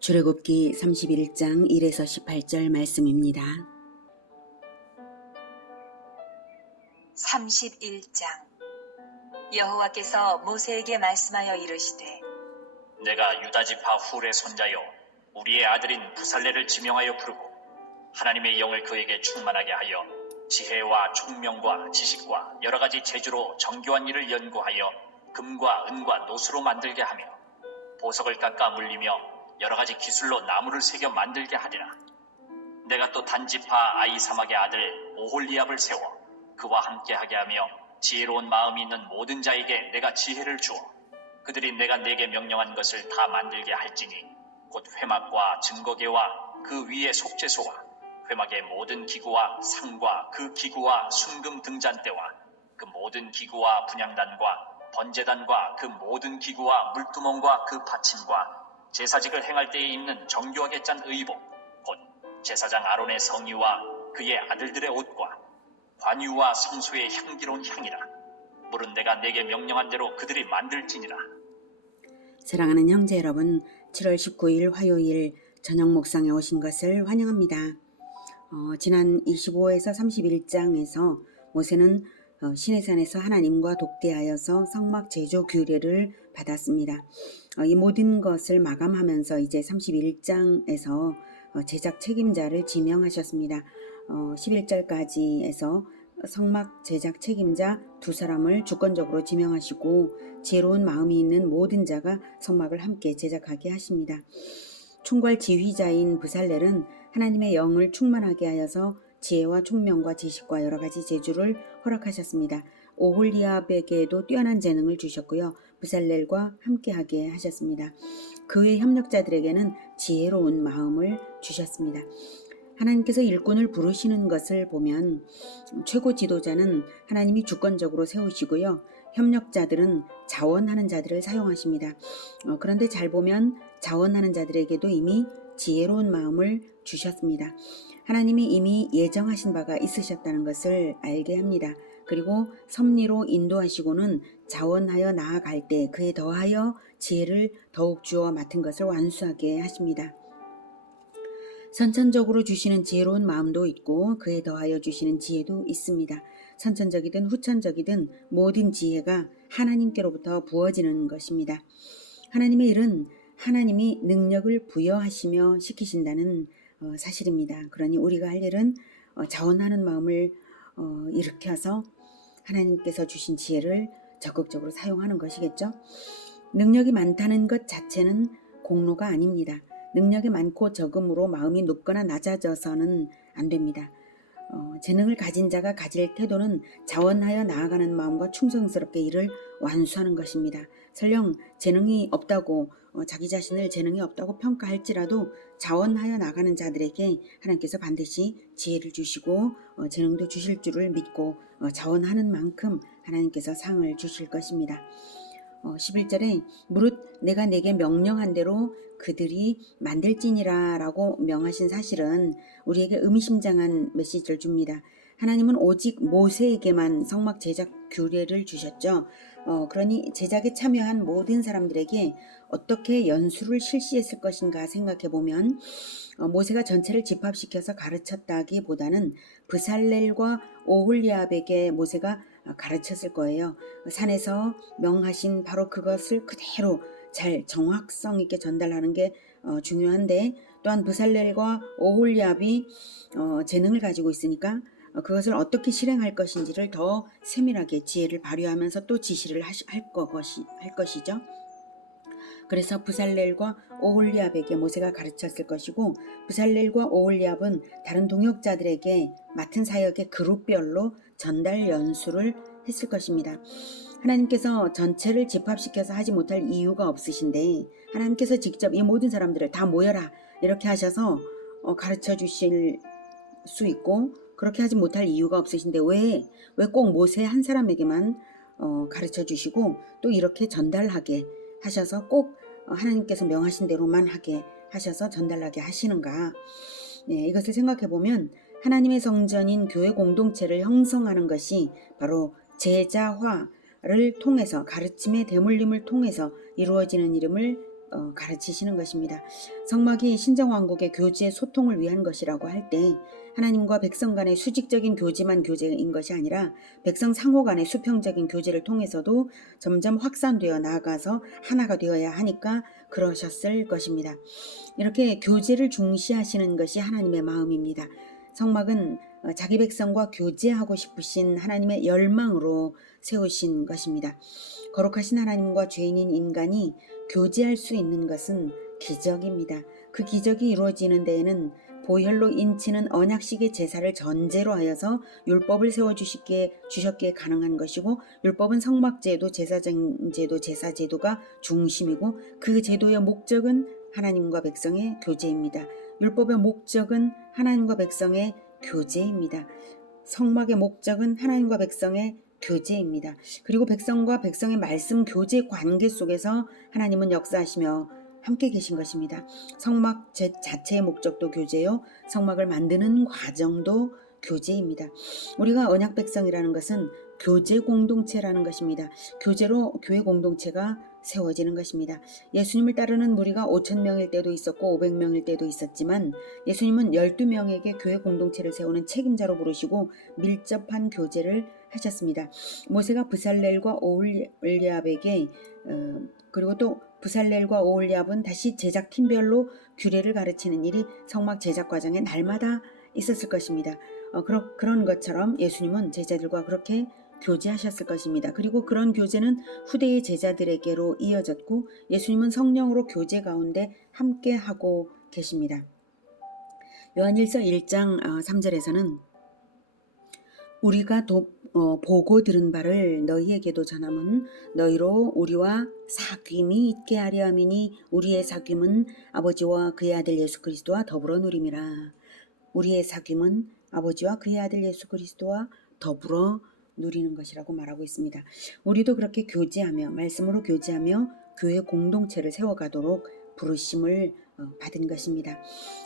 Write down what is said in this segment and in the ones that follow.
출애굽기 31장 1에서 18절 말씀입니다. 31장. 여호와께서 모세에게 말씀하여 이르시되 내가 유다지파 훌의 손자요 우리의 아들인 부살레를 지명하여 부르고 하나님의 영을 그에게 충만하게 하여 지혜와 총명과 지식과 여러가지 재주로 정교한 일을 연구하여 금과 은과 노수로 만들게 하며 보석을 깎아 물리며 여러가지 기술로 나무를 새겨 만들게 하리라. 내가 또 단지파 아이사막의 아들 오홀리압을 세워 그와 함께하게 하며 지혜로운 마음이 있는 모든 자에게 내가 지혜를 주어 그들이 내가 내게 명령한 것을 다 만들게 할지니 곧 회막과 증거계와 그 위에 속죄소와 회막의 모든 기구와 상과 그 기구와 순금 등잔대와 그 모든 기구와 분향단과 번제단과 그 모든 기구와 물두멍과 그 받침과 제사직을 행할 때에 입는 정교하게 짠 의복 곧 제사장 아론의 성의와 그의 아들들의 옷과 관유와 성소의 향기로운 향이라. 물은 내가 내게 명령한 대로 그들이 만들지니라. 사랑하는 형제 여러분, 7월 19일 화요일 저녁 목상에 오신 것을 환영합니다. 지난 25에서 31장에서 모세는 시내산에서 하나님과 독대하여서 성막 제조 규례를 받았습니다. 이 모든 것을 마감하면서 이제 31장에서 제작 책임자를 지명하셨습니다. 11절까지에서 성막 제작 책임자 두 사람을 주권적으로 지명하시고 지혜로운 마음이 있는 모든 자가 성막을 함께 제작하게 하십니다. 총괄 지휘자인 부살렐은 하나님의 영을 충만하게 하여서 지혜와 총명과 지식과 여러가지 재주를 허락하셨습니다. 오홀리압에게도 뛰어난 재능을 주셨고요. 부살렐과 함께하게 하셨습니다. 그의 협력자들에게는 지혜로운 마음을 주셨습니다. 하나님께서 일꾼을 부르시는 것을 보면 최고 지도자는 하나님이 주권적으로 세우시고요. 협력자들은 자원하는 자들을 사용하십니다. 그런데 잘 보면 자원하는 자들에게도 이미 지혜로운 마음을 주셨습니다. 하나님이 이미 예정하신 바가 있으셨다는 것을 알게 합니다. 그리고 섭리로 인도하시고는 자원하여 나아갈 때 그에 더하여 지혜를 더욱 주어 맡은 것을 완수하게 하십니다. 선천적으로 주시는 지혜로운 마음도 있고 그에 더하여 주시는 지혜도 있습니다. 선천적이든 후천적이든 모든 지혜가 하나님께로부터 부어지는 것입니다. 하나님의 일은 하나님이 능력을 부여하시며 시키신다는 사실입니다. 그러니 우리가 할 일은 자원하는 마음을 일으켜서 하나님께서 주신 지혜를 적극적으로 사용하는 것이겠죠. 능력이 많다는 것 자체는 공로가 아닙니다. 능력이 많고 적음으로 마음이 높거나 낮아져서는 안 됩니다. 재능을 가진 자가 가질 태도는 자원하여 나아가는 마음과 충성스럽게 일을 완수하는 것입니다. 설령 재능이 없다고 자기 자신을 재능이 없다고 평가할지라도 자원하여 나가는 자들에게 하나님께서 반드시 지혜를 주시고 재능도 주실 줄을 믿고 자원하는 만큼 하나님께서 상을 주실 것입니다. 11절에 무릇 내가 내게 명령한 대로 그들이 만들지니라 라고 명하신 사실은 우리에게 의미심장한 메시지를 줍니다. 하나님은 오직 모세에게만 성막 제작 규례를 주셨죠. 그러니 제작에 참여한 모든 사람들에게 어떻게 연수를 실시했을 것인가 생각해 보면 모세가 전체를 집합시켜서 가르쳤다기보다는 부살렐과 오홀리압에게 모세가 가르쳤을 거예요. 산에서 명하신 바로 그것을 그대로 잘 정확성 있게 전달하는 게 중요한데 또한 부살렐과 오홀리압이 재능을 가지고 있으니까 그것을 어떻게 실행할 것인지를 더 세밀하게 지혜를 발휘하면서 또 지시를 할 것이죠. 그래서 부살렐과 오홀리압에게 모세가 가르쳤을 것이고 부살렐과 오홀리압은 다른 동역자들에게 맡은 사역의 그룹별로 전달 연수를 했을 것입니다. 하나님께서 전체를 집합시켜서 하지 못할 이유가 없으신데 하나님께서 직접 이 모든 사람들을 다 모여라 이렇게 하셔서 가르쳐 주실 수 있고 그렇게 하지 못할 이유가 없으신데 왜 꼭 모세 한 사람에게만 가르쳐 주시고 또 이렇게 전달하게 하셔서 꼭 하나님께서 명하신 대로만 하게 하셔서 전달하게 하시는가? 이것을 생각해 보면 하나님의 성전인 교회 공동체를 형성하는 것이 바로 제자화를 통해서 가르침의 대물림을 통해서 이루어지는 일임을 가르치시는 것입니다. 성막이 신정왕국의 교제의 소통을 위한 것이라고 할 때 하나님과 백성 간의 수직적인 교제만 교제인 것이 아니라 백성 상호 간의 수평적인 교제를 통해서도 점점 확산되어 나아가서 하나가 되어야 하니까 그러셨을 것입니다. 이렇게 교제를 중시하시는 것이 하나님의 마음입니다. 성막은 자기 백성과 교제하고 싶으신 하나님의 열망으로 세우신 것입니다. 거룩하신 하나님과 죄인인 인간이 교제할 수 있는 것은 기적입니다. 그 기적이 이루어지는 데에는 보혈로 인치는 언약식의 제사를 전제로 하여서 율법을 세워주셨기에 가능한 것이고, 율법은 성막제도, 제사제도, 제사제도가 중심이고 그 제도의 목적은 하나님과 백성의 교제입니다. 율법의 목적은 하나님과 백성의 교제입니다. 성막의 목적은 하나님과 백성의 교제입니다. 그리고 백성과 백성의 말씀 교제 관계 속에서 하나님은 역사하시며 함께 계신 것입니다. 성막 자체의 목적도 교제요, 성막을 만드는 과정도 교제입니다. 우리가 언약 백성이라는 것은 교제 공동체라는 것입니다. 교제로 교회 공동체가 세워지는 것입니다. 예수님을 따르는 무리가 5,000명일 때도 있었고 500명일 때도 있었지만 예수님은 12명에게 교회 공동체를 세우는 책임자로 부르시고 밀접한 교제를 하셨습니다. 모세가 브살렐과 오홀리압에게 그리고 또 브살렐과 오홀리압은 다시 제작팀별로 규례를 가르치는 일이 성막 제작 과정에 날마다 있었을 것입니다. 그런 것처럼 예수님은 제자들과 그렇게 교제하셨을 것입니다. 그리고 그런 교제는 후대의 제자들에게로 이어졌고 예수님은 성령으로 교제 가운데 함께하고 계십니다. 요한일서 1장 3절에서는 우리가 보고 들은 바를 너희에게도 전함은 너희로 우리와 사귐이 있게 하려 함이니 우리의 사귐은 아버지와 그의 아들 예수 그리스도와 더불어 누림이라. 우리의 사귐은 아버지와 그의 아들 예수 그리스도와 더불어 누리는 것이라고 말하고 있습니다. 우리도 그렇게 교제하며 말씀으로 교제하며 교회 공동체를 세워가도록 부르심을 받은 것입니다.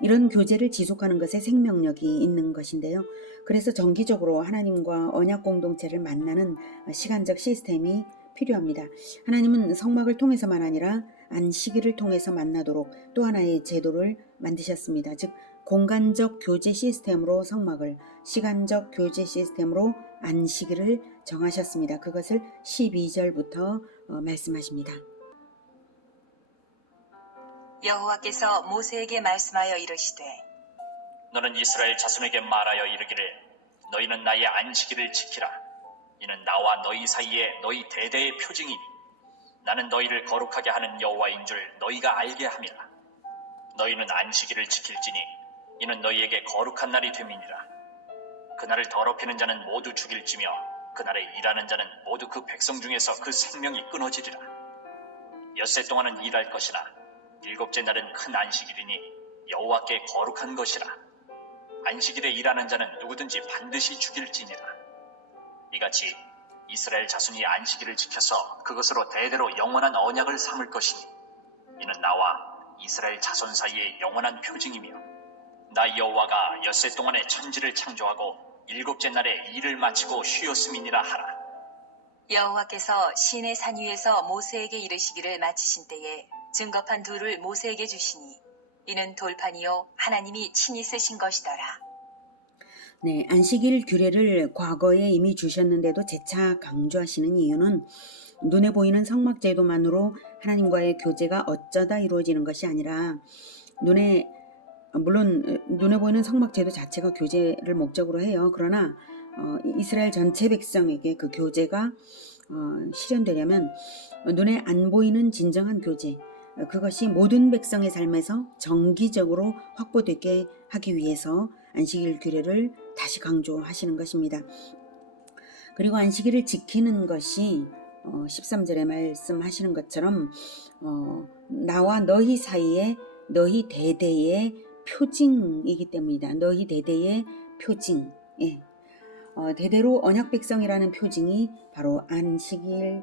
이런 교제를 지속하는 것에 생명력이 있는 것인데요. 그래서 정기적으로 하나님과 언약 공동체를 만나는 시간적 시스템이 필요합니다. 하나님은 성막을 통해서만 아니라 안식일을 통해서 만나도록 또 하나의 제도를 만드셨습니다. 즉 공간적 교제 시스템으로 성막을, 시간적 교제 시스템으로 안식일을 정하셨습니다. 그것을 12절부터 말씀하십니다. 여호와께서 모세에게 말씀하여 이르시되 너는 이스라엘 자손에게 말하여 이르기를 너희는 나의 안식일을 지키라. 이는 나와 너희 사이에 너희 대대의 표징이니 나는 너희를 거룩하게 하는 여호와인 줄 너희가 알게 함이라. 너희는 안식일을 지킬지니 이는 너희에게 거룩한 날이 됨이니라. 그날을 더럽히는 자는 모두 죽일지며 그날에 일하는 자는 모두 그 백성 중에서 그 생명이 끊어지리라. 엿새 동안은 일할 것이나 일곱째 날은 큰 안식일이니 여호와께 거룩한 것이라. 안식일에 일하는 자는 누구든지 반드시 죽일지니라. 이같이 이스라엘 자손이 안식일을 지켜서 그것으로 대대로 영원한 언약을 삼을 것이니 이는 나와 이스라엘 자손 사이의 영원한 표징이며 나 여호와가 엿새 동안에 천지를 창조하고 일곱째 날에 일을 마치고 쉬었음이니라 하라. 여호와께서 시내 산 위에서 모세에게 이르시기를 마치신 때에 증거판 둘을 모세에게 주시니 이는 돌판이요 하나님이 친히 쓰신 것이더라. 네, 안식일 규례를 과거에 이미 주셨는데도 재차 강조하시는 이유는 눈에 보이는 성막 제도만으로 하나님과의 교제가 어쩌다 이루어지는 것이 아니라 물론 눈에 보이는 성막 제도 자체가 교제를 목적으로 해요. 그러나 이스라엘 전체 백성에게 그 교제가 실현되려면 눈에 안 보이는 진정한 교제, 그것이 모든 백성의 삶에서 정기적으로 확보되게 하기 위해서 안식일 규례를 다시 강조하시는 것입니다. 그리고 안식일을 지키는 것이 13절에 말씀하시는 것처럼 나와 너희 사이에 너희 대대의 표징이기 때문이다. 너희 대대의 표징. 예. 대대로 언약 백성이라는 표징이 바로 안식일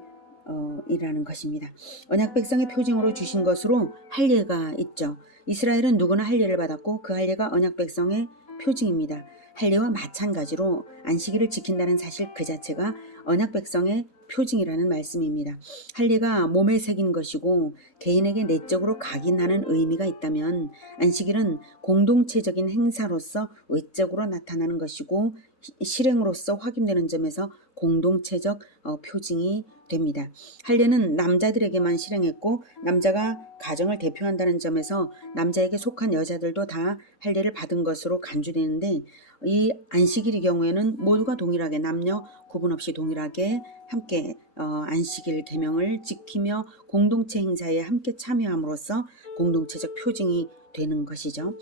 이라는 것입니다. 언약 백성의 표징으로 주신 것으로 할례가 있죠. 이스라엘은 누구나 할례를 받았고 그 할례가 언약 백성의 표징입니다. 할례와 마찬가지로 안식일을 지킨다는 사실 그 자체가 언약 백성의 표징이라는 말씀입니다. 할례가 몸에 새긴 것이고 개인에게 내적으로 각인하는 의미가 있다면 안식일은 공동체적인 행사로서 외적으로 나타나는 것이고 실행으로서 확인되는 점에서 공동체적 표징이 됩니다. 할례는 남자들에게만 실행했고 남자가 가정을 대표한다는 점에서 남자에게 속한 여자들도 다 할례를 받은 것으로 간주되는데 이 안식일의 경우에는 모두가 동일하게 남녀 구분 없이 동일하게 함께 안식일 계명을 지키며 공동체 행사에 함께 참여함으로써 공동체적 표징이 되는 것이죠.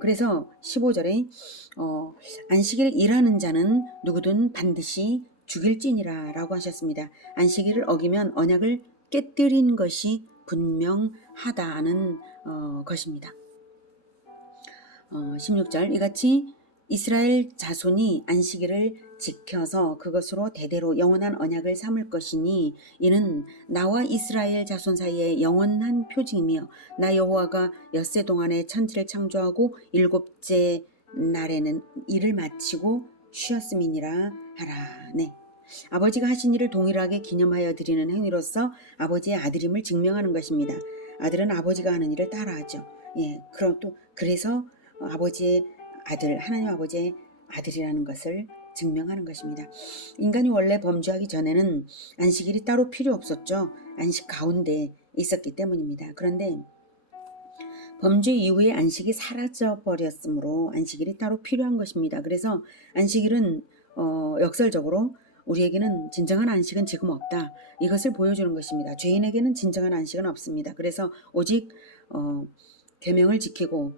그래서 15절에 안식일 일하는 자는 누구든 반드시 죽일지니라 라고 하셨습니다. 안식일을 어기면 언약을 깨뜨린 것이 분명하다는 것입니다. 16절 이같이 이스라엘 자손이 안식일을 지켜서 그것으로 대대로 영원한 언약을 삼을 것이니 이는 나와 이스라엘 자손 사이에 영원한 표징이며 나 여호와가 엿새 동안에 천지를 창조하고 일곱째 날에는 일을 마치고 쉬었음이니라 하라. 네. 아버지가 하신 일을 동일하게 기념하여 드리는 행위로서 아버지의 아들임을 증명하는 것입니다. 아들은 아버지가 하는 일을 따라하죠. 예, 그래서 아버지의 아들, 하나님 아버지의 아들이라는 것을 증명하는 것입니다. 인간이 원래 범죄하기 전에는 안식일이 따로 필요 없었죠. 안식 가운데 있었기 때문입니다. 그런데 범죄 이후에 안식이 사라져 버렸으므로 안식일이 따로 필요한 것입니다. 그래서 안식일은 역설적으로 우리에게는 진정한 안식은 지금 없다. 이것을 보여주는 것입니다. 죄인에게는 진정한 안식은 없습니다. 그래서 오직 계명을 지키고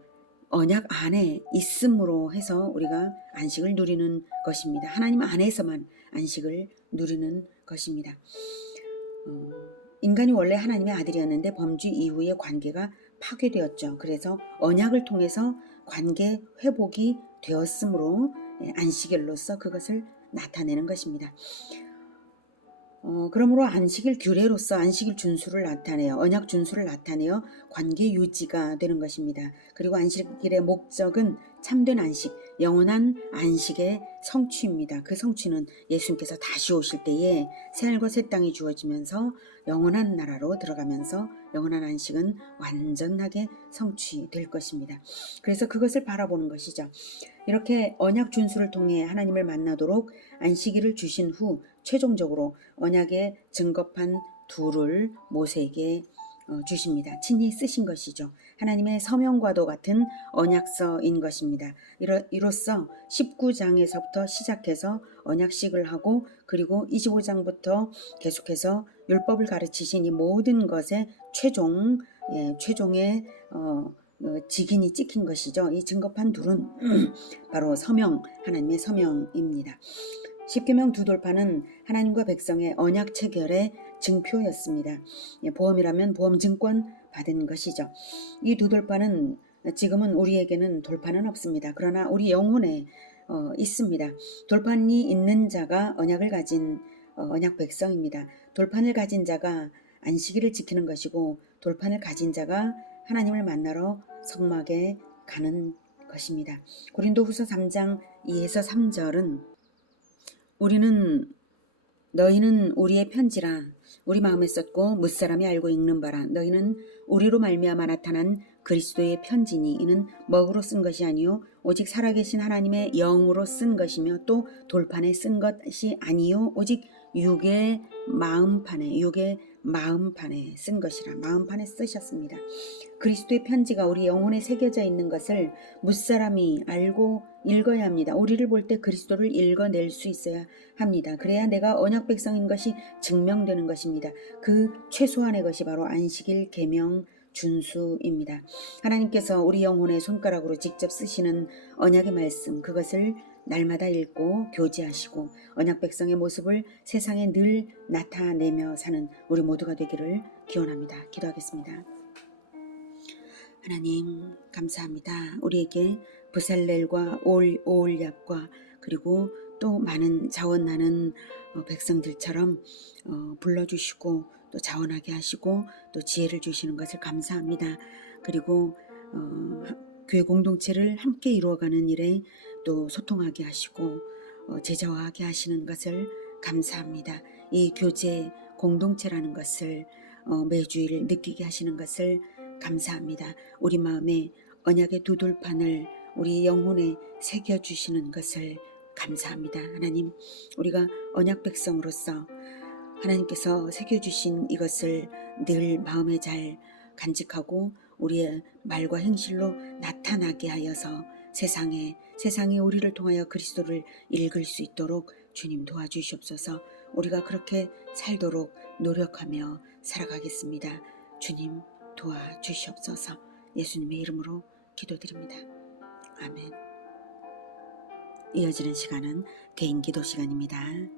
언약 안에 있음으로 해서 우리가 안식을 누리는 것입니다. 하나님 안에서만 안식을 누리는 것입니다. 인간이 원래 하나님의 아들이었는데 범죄 이후의 관계가 파괴되었죠. 그래서 언약을 통해서 관계 회복이 되었으므로 안식일로서 그것을 나타내는 것입니다. 그러므로 안식일 규례로서 안식일 준수를 나타내어 언약 준수를 나타내어 관계 유지가 되는 것입니다. 그리고 안식일의 목적은 참된 안식, 영원한 안식의 성취입니다. 그 성취는 예수님께서 다시 오실 때에 새하늘과 새 땅이 주어지면서 영원한 나라로 들어가면서 영원한 안식은 완전하게 성취될 것입니다. 그래서 그것을 바라보는 것이죠. 이렇게 언약 준수를 통해 하나님을 만나도록 안식일을 주신 후 최종적으로 언약의 증거판 둘을 모세에게 주십니다. 친히 쓰신 것이죠. 하나님의 서명과도 같은 언약서인 것입니다. 이로써 19장에서부터 시작해서 언약식을 하고 그리고 25장부터 계속해서 율법을 가르치신 이 모든 것의 최종의 직인이 찍힌 것이죠. 이 증거판 둘은 바로 서명, 하나님의 서명입니다. 십계명 두 돌판은 하나님과 백성의 언약 체결의 증표였습니다. 보험이라면 보험증권 받은 것이죠. 이 두 돌판은 지금은 우리에게는 돌판은 없습니다. 그러나 우리 영혼에 있습니다. 돌판이 있는 자가 언약을 가진 언약 백성입니다. 돌판을 가진 자가 안식일을 지키는 것이고 돌판을 가진 자가 하나님을 만나러 성막에 가는 것입니다. 고린도후서 3장 2에서 3절은 너희는 우리의 편지라 우리 마음에 썼고 무사람이 알고 읽는 바라 너희는 우리로 말미암아 나타난 그리스도의 편지니 이는 먹으로 쓴 것이 아니요 오직 살아계신 하나님의 영으로 쓴 것이며 또 돌판에 쓴 것이 아니요 오직 육의 마음판에 쓴 것이라 마음판에 쓰셨습니다. 그리스도의 편지가 우리 영혼에 새겨져 있는 것을 무사람이 알고 읽어야 합니다. 우리를 볼 때 그리스도를 읽어낼 수 있어야 합니다. 그래야 내가 언약 백성인 것이 증명되는 것입니다. 그 최소한의 것이 바로 안식일 계명 준수입니다. 하나님께서 우리 영혼의 손가락으로 직접 쓰시는 언약의 말씀 그것을 날마다 읽고 교제하시고 언약 백성의 모습을 세상에 늘 나타내며 사는 우리 모두가 되기를 기원합니다. 기도하겠습니다. 하나님 감사합니다. 우리에게 부살렐과 오올얍과 그리고 또 많은 자원나는 백성들처럼 불러주시고 또 자원하게 하시고 또 지혜를 주시는 것을 감사합니다. 그리고 교회 공동체를 함께 이루어가는 일에 또 소통하게 하시고 제자화하게 하시는 것을 감사합니다. 이 교제 공동체라는 것을 매주일 느끼게 하시는 것을 감사합니다. 우리 마음에 언약의 두 돌판을 우리 영혼에 새겨주시는 것을 감사합니다. 하나님, 우리가 언약 백성으로서 하나님께서 새겨주신 이것을 늘 마음에 잘 간직하고 우리의 말과 행실로 나타나게 하여서 세상에 우리를 통하여 그리스도를 읽을 수 있도록 주님 도와주시옵소서. 우리가 그렇게 살도록 노력하며 살아가겠습니다. 주님 도와주시옵소서. 예수님의 이름으로 기도드립니다. 아멘. 이어지는 시간은 개인 기도 시간입니다.